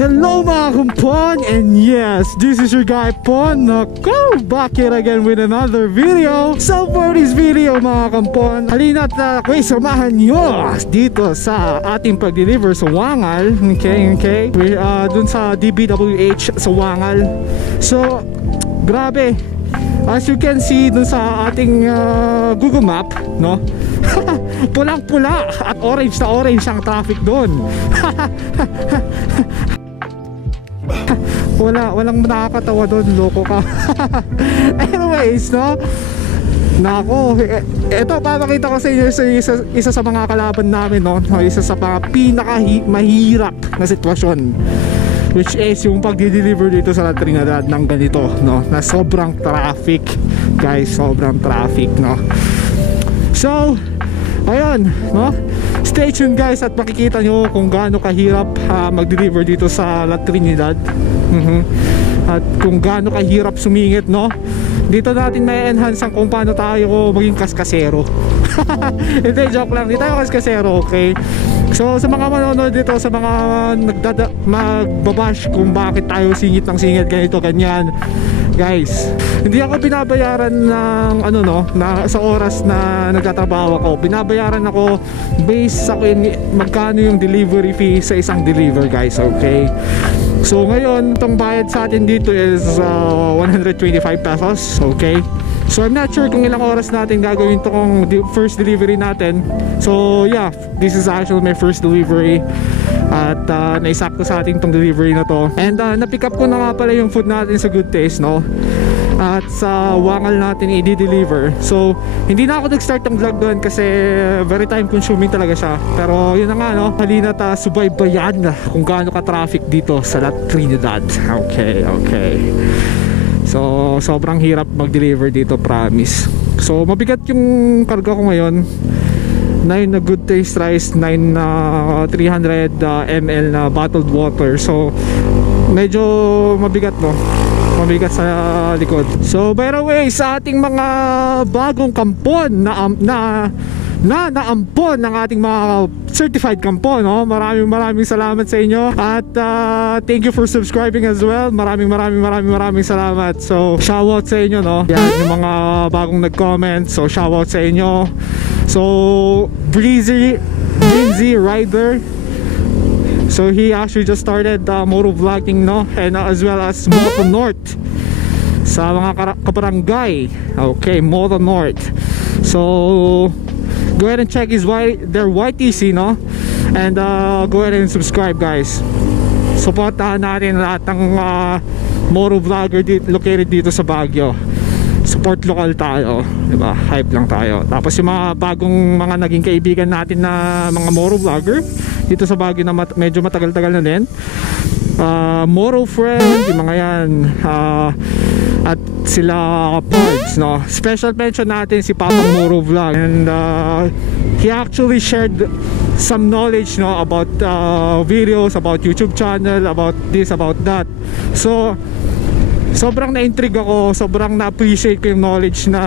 Hello mga kumpon, and yes, this is your guy Pon. Nako, back here again with another video. So for this video mga kumpon, halina't ako'y samahan nyo dito sa ating pag-deliver sa Wangal. Okay, dun sa DBWH sa Wangal. So, grabe, as you can see dun sa ating Google Map, no? Pulang-pula at orange na orange ang traffic doon. Walang nakakatawa doon, loko ka. Anyways, no? Nako, ito papakita ko sa inyo isa sa mga kalaban namin, no? Isa sa mga mahirap na sitwasyon, which is yung pag-deliver dito sa La Trinidad ng ganito, no? Na sobrang traffic, guys, sobrang traffic, no? So, ayun, no? Stay tuned guys at makikita nyo kung gaano kahirap mag-deliver dito sa La Trinidad. At kung gaano kahirap sumingit, no? Dito natin may enhance ang kung paano tayo maging kaskasero. Hindi, joke lang, hindi tayo kaskasero, okay? So sa mga manonood dito, sa mga magbabash kung bakit tayo singit ng singit ganito, ganyan, guys, hindi ako binabayaran ng na sa oras na nagtatrabaho ako. Binabayaran ako based sa magkano yung delivery fee sa isang deliver, guys, okay? So ngayon, itong bayad sa atin dito is 125 pesos, okay? So I'm not sure kung ilang oras natin gagawin itong first delivery natin. So yeah, this is actually my first delivery. At naisakto sa atin itong delivery na to. And na-pick up ko na nga pala yung food natin sa Good Taste, no? At sa Wangal natin i-deliver. So hindi na ako nag-start ng vlog doon kasi very time consuming talaga siya. Pero yun na nga, no? Halina't subaybayan kung gaano ka-traffic dito sa La Trinidad. Okay. So sobrang hirap mag-deliver dito, promise. So mabigat yung karga ko ngayon. 9 na Good Taste rice, 9 na 300 ml na bottled water. So medyo mabigat, no? Mabigat sa likod. So by the way, sa ating mga bagong kampon na naampon ng ating mga certified kampon, no? Maraming salamat sa inyo. At thank you for subscribing as well. Maraming salamat. So shoutout sa inyo, no? Yan yung mga bagong nag-comment. So shoutout sa inyo. So Breezy Rider, so he actually just started moto vlogging, no? And as well as Moto North sa mga kabarangay. Okay, Moto North. So go ahead and check their YTC, no? And go ahead and subscribe, guys. Supportahan natin lahat ng moto vlogger located dito sa Baguio. Support local tayo, diba? Hype lang tayo. Tapos yung mga bagong mga naging kaibigan natin na mga moto vlogger dito sa Baguio na medyo matagal-tagal na din, Moto Friend, yung mga yan, at sila Pards, no? Special mention natin si Papa Moto Vlog, and he actually shared some knowledge, no, about videos, about YouTube channel, about this, about that. So sobrang na-intrigue ako, sobrang na-appreciate ko yung knowledge na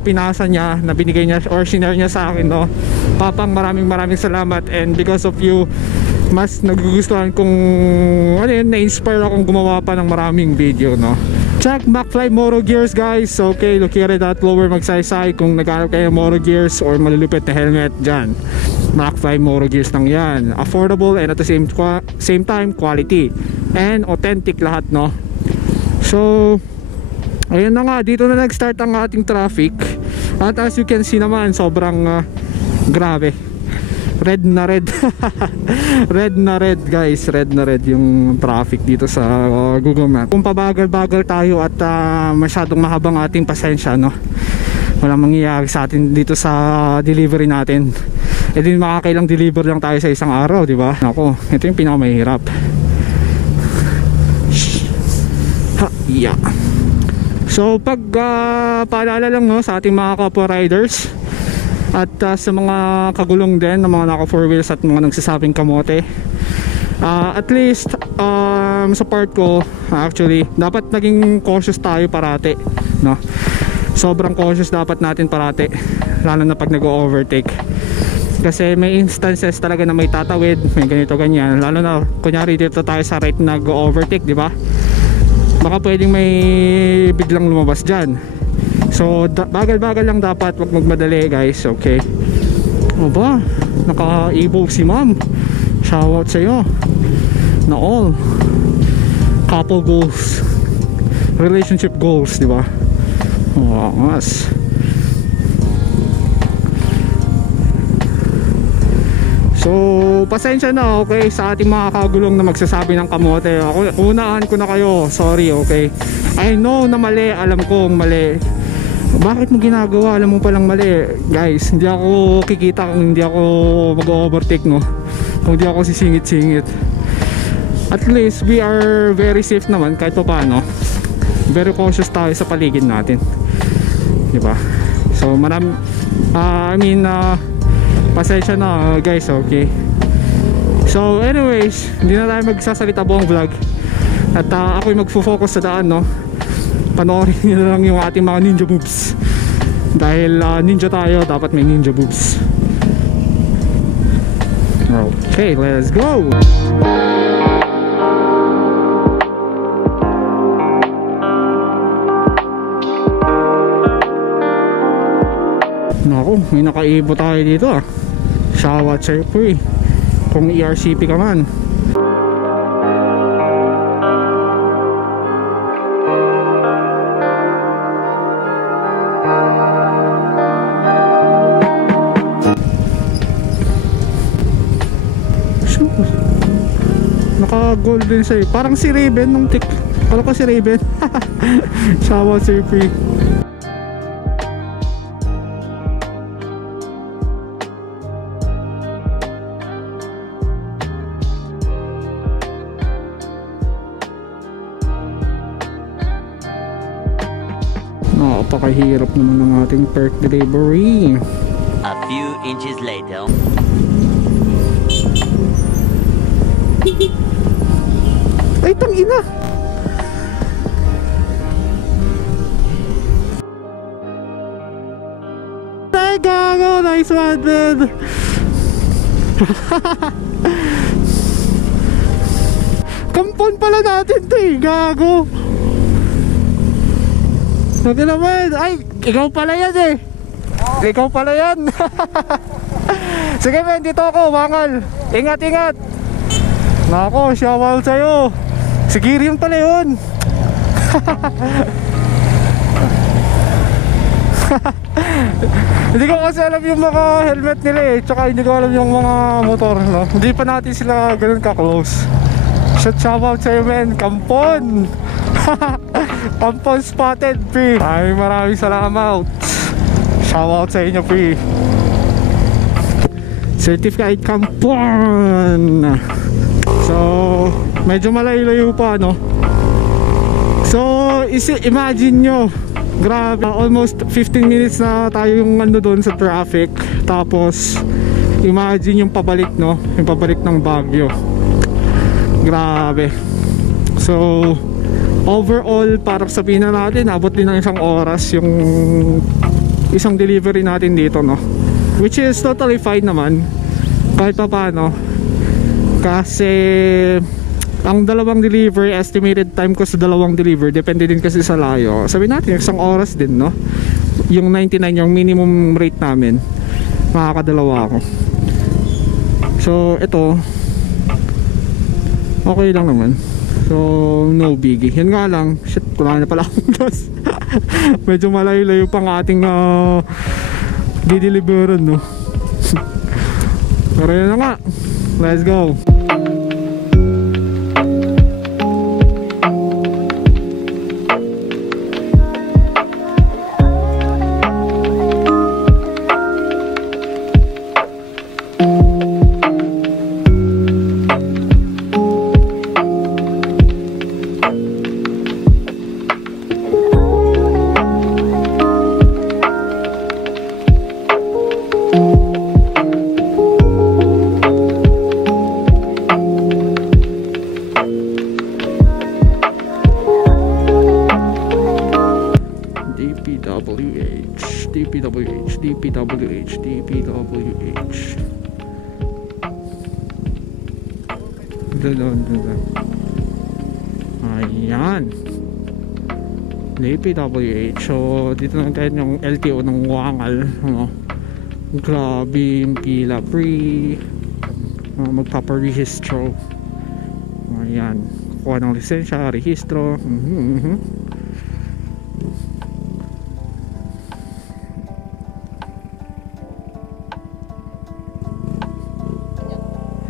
pinasa niya, na binigay niya or shinare niya sa akin, no? Papang maraming salamat, and because of you, mas nagugustuhan kong na-inspire akong gumawa pa ng maraming video, no? Check McFly Moto Gears, guys. Okay, located at Lower Magsaysay. Kung naghanap kayo ng Moto Gears or malulupit na helmet, dyan McFly Moto Gears lang yan. Affordable and at the same time quality and authentic lahat, no? So ayun na nga, dito na nag-start ang ating traffic. At as you can see naman, sobrang grabe, red na red. red na red, guys, red na red yung traffic dito sa Google Maps. Kung pabagal-bagal tayo at masyadong mahabang ating pasensya, no, walang mangyayari sa atin dito sa delivery natin. E din makakailang deliver lang tayo sa isang araw, di ba? Ako, ito yung pinakamahirap. Yeah. So pag paalala lang, no, sa ating mga kapwa riders at sa mga kagulong din ng mga naka 4 wheels at mga nagsasabing kamote, at least sa part ko, actually dapat naging cautious tayo parate, no? Sobrang cautious dapat natin parate, lalo na pag nag-overtake. Kasi may instances talaga na may tatawid, may ganito ganyan, lalo na kunyari dito tayo sa right nag-overtake, di ba? Baka pwedeng may biglang lumabas dyan. So bagal-bagal lang dapat, wag magmadali guys, okay? O ba, naka-evo si ma'am. Shoutout sa'yo na all couple goals, relationship goals, di ba? Oh, mas so pasensya na, okay, sa ating mga kagulong na magsasabi ng kamote. Ako, unaan ko na kayo, sorry, okay? I know na mali, alam kong mali. Bakit mo ginagawa? Alam mo palang mali. Guys, hindi ako kikita kung hindi ako mag-overtake, no? Kung hindi ako sisingit-singit. At least we are very safe naman kahit pa paano. Very cautious tayo sa paligid natin, diba? So pasensya na guys, okay? So anyways, hindi na tayo magsasalita buong vlog. At ako'y magfo-focus sa daan, no? Panoorin nyo na lang yung ating mga ninja moves. Dahil ninja tayo, dapat may ninja moves. Okay, let's go! Naku, may naka-evo tayo dito ah. Shoutout sa'yo po eh, kung ERCP ka man. Naka-golden sa'yo, parang si Raven nung tik. Kala ko si Raven. Shoutout sa'yo po eh. Napakahirap naman ng ating perk delivery. A few inches later. Ay, tangina! Ay, gago! Nice one, man! Kampon pala natin to eh, gago! Sabi naman, ay, ikaw pala yan eh. Ikaw pala yan. Sige men, dito ako, mangal. Ingat, ingat. Nako, shoutout sa'yo. Si Girion pala yun. Hindi ko kasi alam yung mga helmet nila eh. Tsaka hindi ko alam yung mga motor, no? Hindi pa natin sila ganun ka-close. Shoutout sa'yo men, Kampon. Kampon spotted, P. Ay, maraming salamat. Shoutout sa inyo, P. Certified Kampon. So, medyo malayo-layo pa, no? So, imagine nyo, grabe, almost 15 minutes na tayo yung ano doon sa traffic. Tapos, imagine yung pabalik, no? Yung pabalik ng Baguio. Grabe. So, overall, parang sabihin na natin, abot din ng isang oras yung isang delivery natin dito, no? Which is totally fine naman, kahit pa paano. Kasi ang dalawang delivery, estimated time ko sa dalawang delivery, depende din kasi sa layo. Sabihin natin, isang oras din, no? Yung 99, yung minimum rate namin, makakadalawa ako. So, ito, okay lang naman. So, no biggie. Yan nga lang, shit, wala na pala akong gas. Medyo malayo-layo pang ating dideliveran, no? Pero yun na nga, let's go. DPWH. Doon. Ayan. DPWH. So dito na tayo yung LTO ng Wangal, no? Grabe yung pila, pre magpaparehistro. Ayan, kukuha ng lisensya, rehistro.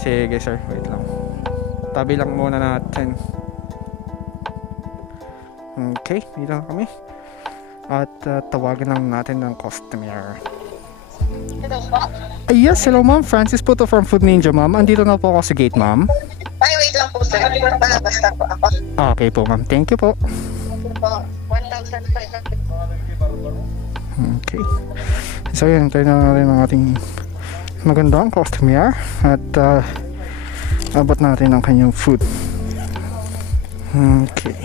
Sige sir, wait lang, tabi lang muna natin. Okay, dito na kami. At tawagan lang natin ng customer. Yes, hello ma'am. Francis po to from Food Ninja, ma'am. Andito na po ako sa gate, ma'am. Ay, wait lang po sir. Basta po ako. Okay po, ma'am. Thank you po. 1,500. Okay. So yun, tayo na rin ang ating magandang customer. At abot natin ang kanyang food. Okay.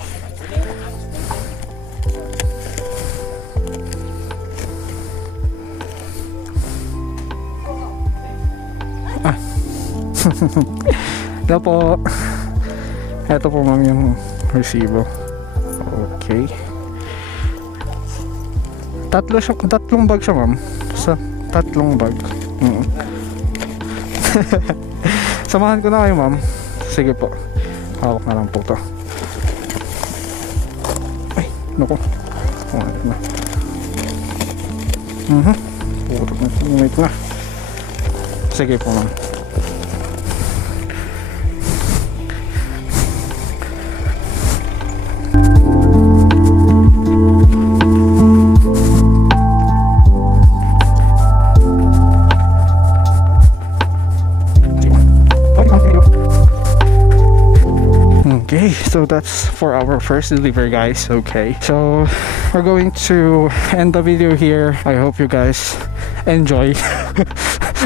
Ito po. Ito po ma'am yung resibo. Okay. Tatlong bag siya ma'am. Sa tatlong bag. Samahan ko na kayo ma'am. Sige po. Hawak na lang po to. Ay, naku. Pumunit na. Pumunit na. Sige po ma'am. Okay, so that's for our first delivery, guys. Okay, so we're going to end the video here. I hope you guys enjoy.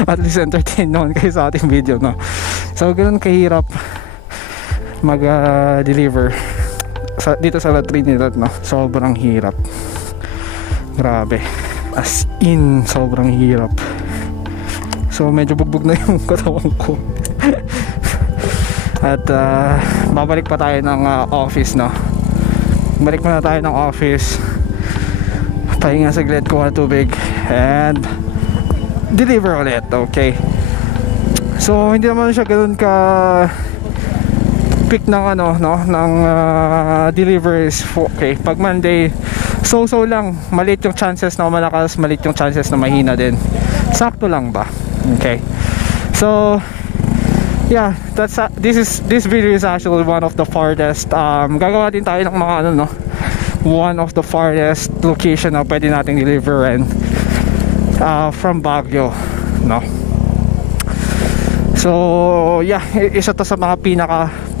At least entertain naman kayo sa ating video, no? So ganun kahirap mag-deliver dito sa La Trinidad, no? Sobrang hirap. Grabe, as in sobrang hirap. So medyo bugbog na yung katawan ko. At babalik pa tayo ng office, no? Balik muna tayo ng office, pahinga saglit, kuha tubig, and deliver ulit. Okay, so hindi naman siya ganoon ka pick ng ano, no, ng deliveries. Okay, pag Monday so lang, maliit yung chances na malakas, maliit yung chances na mahina din, sakto lang ba? Okay, so yeah, that's this video is actually one of the farthest. Gagawa din tayo ng mga ano, no, one of the farthest location na pwede nating deliverin from Baguio, no. So yeah, isa to sa mga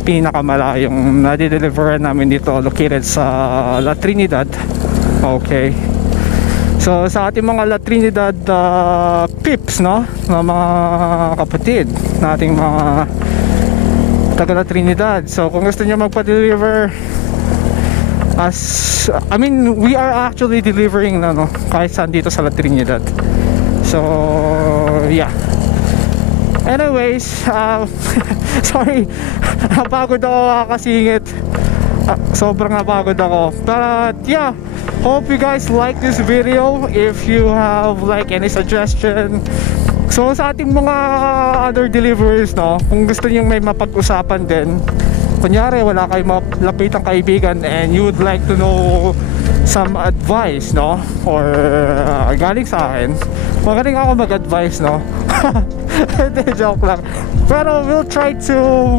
pinakamalayong na-deliveran namin dito, located sa La Trinidad. Okay, so sa ating mga La Trinidad pips, no, na mga kapatid nating mga taga La Trinidad, so kung gusto niyo magpa-deliver, we are actually delivering na, no, kahit saan dito sa La Trinidad. So yeah, anyways, sorry, napagod ako kakasingit. Sobrang napagod ako. But yeah, hope you guys like this video. If you have like any suggestion, so sa ating mga other deliveries, no, kung gusto niyo may mapag-usapan din, kunyari wala kayong malapitang kaibigan and you would like to know some advice, no, or galing sa akin, magaling ako mag-advise, no. Hindi, joke lang. Pero we'll try to,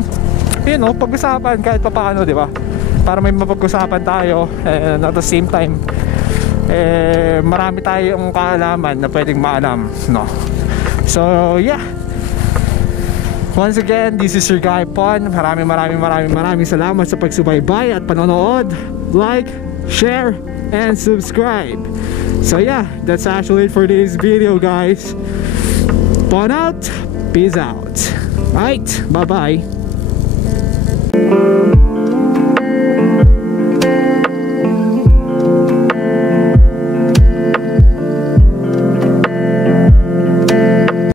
you know, pag-usapan kahit papaano, di ba? Para may mapag-usapan tayo, and at the same time marami tayong kaalaman na pwedeng maalam, no. So yeah, once again, this is your guy Pon. Maraming salamat sa pagsubaybay at panonood. Like, share, and subscribe. So yeah, that's actually it for this video, guys. Pon out, peace out. Alright, bye bye.